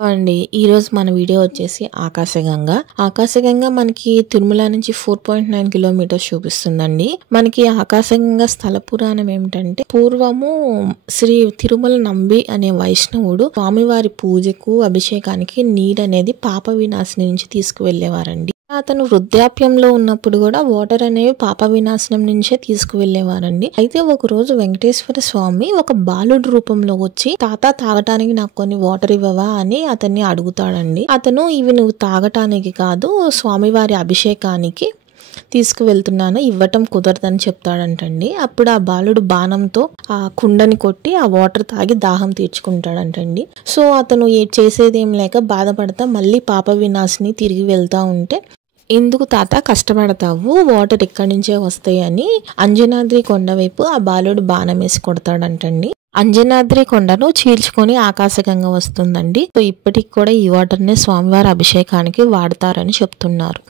అండి ఈరోజు మన వీడియో వచ్చేసి ఆకాశగంగా. ఆకాశగంగా మనకి తిరుమల నుంచి 4.9 కిలోమీటర్స్ చూపిస్తుందండి. మనకి ఆకాశగంగా స్థల పురాణం ఏమిటంటే, పూర్వము శ్రీ తిరుమల నంబి అనే వైష్ణవుడు స్వామివారి పూజకు అభిషేకానికి నీడనేది పాప వినాశిని నుంచి తీసుకువెళ్లేవారండి. అతను వృద్ధాప్యంలో ఉన్నప్పుడు కూడా వాటర్ అనేవి పాప వినాశనం నుంచే తీసుకువెళ్లేవారండి. అయితే ఒక రోజు వెంకటేశ్వర స్వామి ఒక బాలుడు రూపంలో వచ్చి, తాత తాగటానికి నాకు కొన్ని వాటర్ ఇవ్వవా అని అతన్ని అడుగుతాడండి. అతను ఇవి నువ్వు తాగటానికి కాదు, స్వామివారి అభిషేకానికి తీసుకువెళ్తున్నాను, ఇవ్వటం కుదరదని చెప్తాడంటండి. అప్పుడు ఆ బాలుడు బాణంతో ఆ కుండని కొట్టి ఆ వాటర్ తాగి దాహం తీర్చుకుంటాడంటండి. సో అతను చేసేదేం లేక బాధపడతా మళ్ళీ పాప వినాశిని తిరిగి వెళ్తా ఉంటే, ఎందుకు తాత కష్టపడతావు, వాటర్ ఇక్కడి నుంచే వస్తాయి అని అంజనాద్రి కొండ వైపు ఆ బాలుడు బాణం వేసి కొడతాడంటండి. అంజనాద్రి కొండను చీల్చుకొని ఆకాశగంగా వస్తుందండి. సో ఇప్పటికి కూడా ఈ వాటర్ని స్వామివారి అభిషేకానికి వాడతారని చెప్తున్నారు.